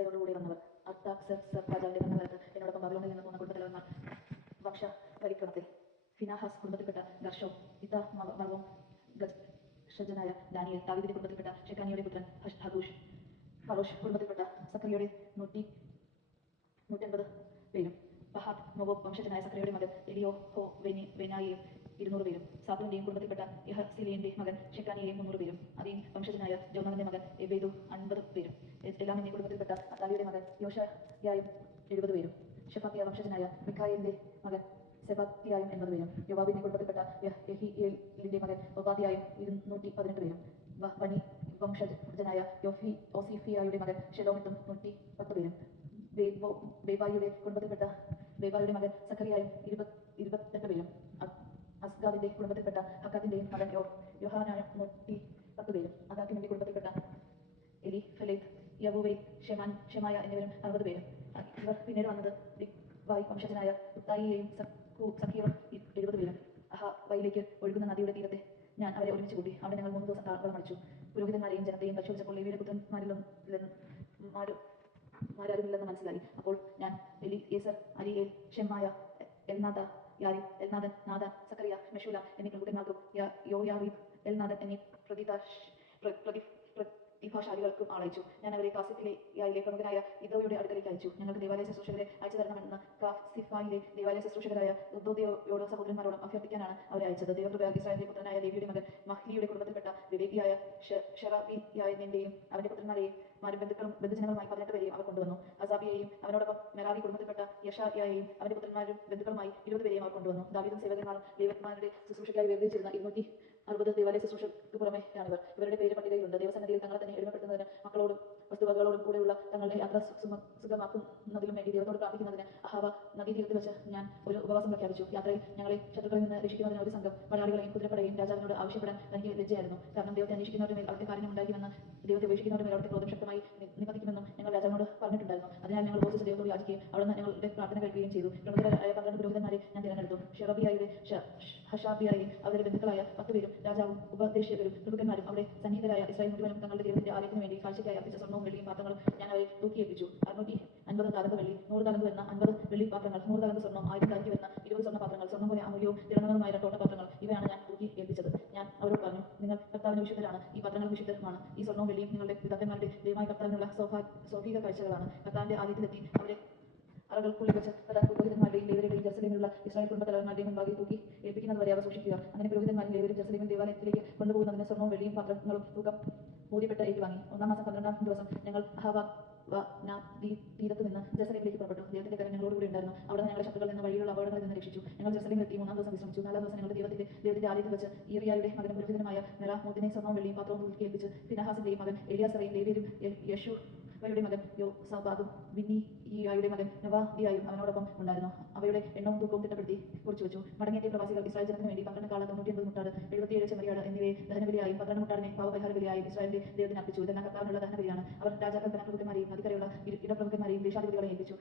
സിസറയോടുകൂടി വന്നവർ അർത്താക്സർക്സ് രാജാവിന്റെ ഭരണകാലത്ത് എന്നോടൊപ്പം ബാബിലോണിൽ നിന്ന് 3 കുടുംബത്തലവന്മാർ വംശ പരിക്രമത്തിൽ ഫിനാഹാസ് കുടുംബത്തിൽപ്പെട്ട ഗർഷോം, മർവോം, ഗദ്ഷജനായ ദാനിയേൽ, ദാവീദിന്റെ കുടുംബത്തിൽപ്പെട്ട ഷെക്കാനിയുടെ പുത്രൻ ഹദൂഷ്, ഫറോഷ് കുടുംബത്തിൽപ്പെട്ട സക്കറിയുടെ 180 പേരും, പഹാത്ത് മൊവോബ് വംശജനായ സക്കറിയുടെ മകൻ എലിയോഹോ വെനായിയും 200 പേരും, സാബുവിന്റെയും കുടുംബത്തിൽപ്പെട്ട യഹസിലേന്റെ മകൻ ഷെക്കാനിയെയും 300 പേരും, അതീൻ വംശജനായ ജോനാവിന്റെ മകൻ എബേദു 50 പേരും, എലാമിന്റെ കുടുംബത്തിൽപ്പെട്ട അത്താലിയുടെ മകൻ യോശയായും 70 പേരും, ഷെഫാത്തിയ വംശജനായ മിഖായേലിന്റെ മകൻ സെബാത്തിയായും 80 പേരും, യോവാബിന്റെ കുടുംബത്തിൽപ്പെട്ട യെഹീയേലിന്റെ മകൻ ഒബാദിയായും 218 പേരും, ബനി വംശജനായ ഓസിഫിയായുടെ മകൻ ഷെലോമിത്തും 110 പേരും, ബേബായിയുടെ കുടുംബത്തിൽപ്പെട്ട ബേബായുടെ മകൻ സഖറിയായും 28 പേരും, അസ്ഗാദിന്റെ കുടുംബത്തിൽപ്പെട്ട ഹക്കാത്തിന്റെയും മകൻ യോഹാനായും 110 പേരും, അദാക്കിന്റെ കുടുംബത്തിൽപ്പെട്ട എലിഫലേത്ത്, യബൂവൈ, ഷെമായ എന്നിവരും 60 പേരും. ഇവർ പിന്നീട് വന്നത് ബിഗ്വായ് വംശജനായ ഉത്തായിയെയും സക്കീറും 70 പേരും. അഹവയിലേക്ക് ഒഴുകുന്ന നദിയുടെ തീരത്തെ ഞാൻ അവരെ ഒരുമിച്ച് കൂട്ടി. അവിടെ ഞങ്ങൾ 3 ദിവസം താളമടിച്ചു. പുരോഹിതന്മാരെയും ജനത്തെയും പരിശോധിച്ചപ്പോൾ ലേവിയുടെ പുത്രന്മാരിലൊന്നുമാരുമില്ലെന്ന് മനസ്സിലായി. അപ്പോൾ ഞാൻ എലിയേസർ, അരിയേൽ, ഷെമായ, യാരിബ്, എൽനാദൻ, നാദാൻ, സക്കറിയ, മെഷൂലാം എന്നീ പ്രമുഖന്മാർക്കും യോയാരീബ്, എൽനാദൻ എന്നീ പ്രതിഭാശാലികൾക്കും ആളയച്ചു. ഞാൻ അവരെ കാസിഫിയായിലെ പ്രമുഖനായ ഇദോയുടെ അടുക്കലേക്ക് അയച്ചു. ഞങ്ങൾക്ക് ദേവാലയ ശുശ്രൂഷകരെ അയച്ചു തരണമെന്ന് കാസിഫായിലെ ദേവാലയ ശുശ്രൂഷകരായ ഉദ്ദോദയോടും സഹോദരന്മാരോടും അഭ്യർത്ഥിക്കാനാണ് അവരെ അയച്ചത്. ദൈവകൃപയാൽ ഇസ്രായേലിന്റെ പുത്രനായ ലേവിയുടെ മകൻ മഹ്ലിയുടെ കുടുംബത്തിൽപ്പെട്ട വിവേകിയായ ഷെറബിയായതിന്റെയും അവന്റെ പുത്രന്മാരെയും ബന്ധുജനങ്ങളുമായി 18 പേരെയും അവർ കൊണ്ടുവന്നു. അസാബിയെയും അവനോടൊപ്പം മെറാവി കുടുംബത്തിൽപ്പെട്ട യശായായെയും അവന്റെ പുത്രന്മാരും ബന്ധുക്കളുമായി 20 പേരെയും അവർ കൊണ്ടുവന്നു. ദാവീദും സേവകന്മാരും ലേവ്യന്മാരുടെ ശുശ്രൂഷയ്ക്കായി വേർതിരിച്ചിരുന്ന 260 ദേവാലയ ശുശ്രൂഷയ്ക്ക് പുറമെയാണിവർ. ഇവരുടെ പേര് പട്ടികയിലുണ്ട്. ദൈവസന്നിധിയിൽ തങ്ങളെ തന്നെ എളിമപ്പെടുത്തുന്നതിന് മക്കളോടും വസ്തുവകകളോടും കൂടെയുള്ള തങ്ങളുടെ യാത്ര സുഖമാക്കുന്നതിലും വേണ്ടി ദൈവത്തോട് പ്രാർത്ഥിക്കുന്നതിന് അഹാവ നദീതീരത്തിൽ വെച്ച് ഞാൻ ഒരു ഉപവാസം പ്രഖ്യാപിച്ചു. യാത്രയിൽ ഞങ്ങളെ ശത്രുക്കളിൽ നിന്ന് രക്ഷിക്കുന്നതിന് ഒരു സംഘം പടയാളികളെയും കുതിരപ്പടയും രാജാവിനോട് ആവശ്യപ്പെടാൻ എനിക്ക് ലജ്ജയായിരുന്നു. കാരണം ദൈവത്തെ അന്വേഷിക്കുന്നവരുടെ മേൽ അവിടുത്തെ കാര്യം ഉണ്ടായിരിക്കുമെന്ന്, ദൈവത്തെ ഉപേക്ഷിക്കുന്നവരുടെ മേൽ അവിടുത്തെ ക്രോധം ശക്തമായി നിപതിക്കുമെന്നും ഞങ്ങൾ രാജാവിനോട് പറഞ്ഞിട്ടുണ്ടായിരുന്നു. അതിനാൽ ഞങ്ങൾ ഉപവസിച്ച് ദൈവത്തോട് യാചിക്കുകയും അവിടുന്ന് ഞങ്ങളുടെ പ്രാർത്ഥന കേൾക്കുകയും ചെയ്തു. പ്രമുഖരായ 12 പുരോഹിതന്മാരെ ഞാൻ തിരഞ്ഞെടുത്തു. ഷെറബിയായുടെ ഹഷാബിയായും അവരുടെ ബന്ധുക്കളായ 10 പേരും രാജാവും ഉപദേശകരും പ്രഭുക്കന്മാരും അവിടെ സന്നിഹിതരായ ഇസ്രായേൽ മുഴുവനും തങ്ങളുടെ ദൈവത്തിന്റെ ആലയത്തിന് വേണ്ടി കാഴ്ചയ്ക്കായി അർപ്പിച്ച സ്വർണ്ണവും വെള്ളിയും പാത്രങ്ങളും ഞാൻ അവരെ തൂക്കിയേൽപ്പിച്ചു. 650 താലന്ത് വെള്ളി, 100 താലന്ത് വരുന്ന 50 വെള്ളി പാത്രങ്ങൾ, 100 താലന്ത് സ്വർണ്ണം, 1000 താലന്ത് വരുന്ന 20 സ്വർണ്ണ പാത്രങ്ങൾ, സ്വർണ്ണം പോലെ അമൂല്യവും തിളങ്ങുന്നതുമായ 2 ഓട്ടപാത്രങ്ങൾ, ഇവയാണ് ഞാൻ തൂക്കി ഏൽപ്പിച്ചത്. ഞാൻ അവരോട് പറഞ്ഞു, നിങ്ങൾ കർത്താവിന് വിശുദ്ധരാണ്, ഈ പാത്രങ്ങൾ വിശുദ്ധമാണ്. ഈ സ്വർണ്ണവും വെള്ളിയും നിങ്ങളുടെ പിതാക്കന്മാരുടെ ദൈവമായ കർത്താവിനുള്ള സ്വാഭാവിക കാഴ്ചകളാണ്. കർത്താവിന്റെ ആലയത്തിലെത്തി അവരെ അറകൾക്കുള്ളിൽ വെച്ച് പ്രധാന പുരോഹിതന്മാരുടെയും ലേവ്യരുടെയും ജെറുസലേമിലുള്ള ഇസ്രായേൽ കുടുംബത്തലവന്മാരുടെയും മുൻപാകെ തൂക്കി ഏൽപ്പിക്കുന്നത് വരെ അവർ സൂക്ഷിക്കുക. അങ്ങനെ പുരോഹിതന്മാരും ലേവ്യരും ജെറുസലേമിൽ ദേവാലയത്തിലേക്ക് കൊണ്ടുപോകുന്നതിന് സ്വർണ്ണവും വെള്ളിയും പാത്രങ്ങളും തൂക്കം ബോധ്യപ്പെട്ട് ഏറ്റുവാങ്ങി. 1-ാം മാസം 12-ാം ദിവസം ഞങ്ങൾ തീരത്ത് നിന്ന് ജെറുസലേമിലേക്ക് പുറപ്പെട്ടു. ദൈവത്തിന്റെ കരം ഞങ്ങളോടുകൂടി ഉണ്ടായിരുന്നു. അവിടെ ഞങ്ങളുടെ ശത്രുക്കളിൽ നിന്ന് വഴിയിലുള്ള അപകടങ്ങളിൽ നിന്ന് രക്ഷിച്ചു. ഞങ്ങൾ ജെറുസലേമിലെത്തി 3-ാം ദിവസം വിശ്രമിച്ചു. 4-ാം ദിവസം ഞങ്ങളുടെ ദൈവത്തിന്റെ ആലയത്തിൽ വെച്ച് ഈറിയായുടെ മകനും പുരോഹിതനുമായ മെറാമോത്തിനെ സ്വർണ്ണവും വെള്ളിയും പാത്രവും തൂക്കി ഏൽപ്പിച്ച് ഫിനഹാസിന്റെയും മകൻ എലിയാസറയും ലേവ്യരും യേശുവയുടെ മകൻ യോസാബാദും ബിന്നിയായുടെ മകൻ നവാദിയായും അവനോടൊപ്പം ഉണ്ടായിരുന്നു. അവയുടെ എണ്ണവും തൂക്കവും തിട്ടപ്പെടുത്തി കുറിച്ചു വെച്ചു. മടങ്ങിയെത്തിയ പ്രവാസികൾ ഇസ്രായേൽ ജനത്തിന് വേണ്ടി 12 കാള, 99 മുട്ടാട്, 77 ചെമ്മരിയാട് എന്നിവയെ ദഹനബലിയായും 12 മുട്ടാടിനെ പാവപരിഹാര ബലിയായും ഇസ്രായേലിന്റെ ദൈവത്തിന് അർപ്പിച്ചു. ഇതെല്ലാം കർത്താവിനുള്ള ദഹനബലിയാണ്. അവർ രാജാക്കന്മാരെയും പ്രഭുക്കന്മാരെയും നദിക്കരയുള്ള ഇടപ്രഭുക്കന്മാരെയും ദേശാധിപതികളെയും ഏൽപ്പിച്ചു.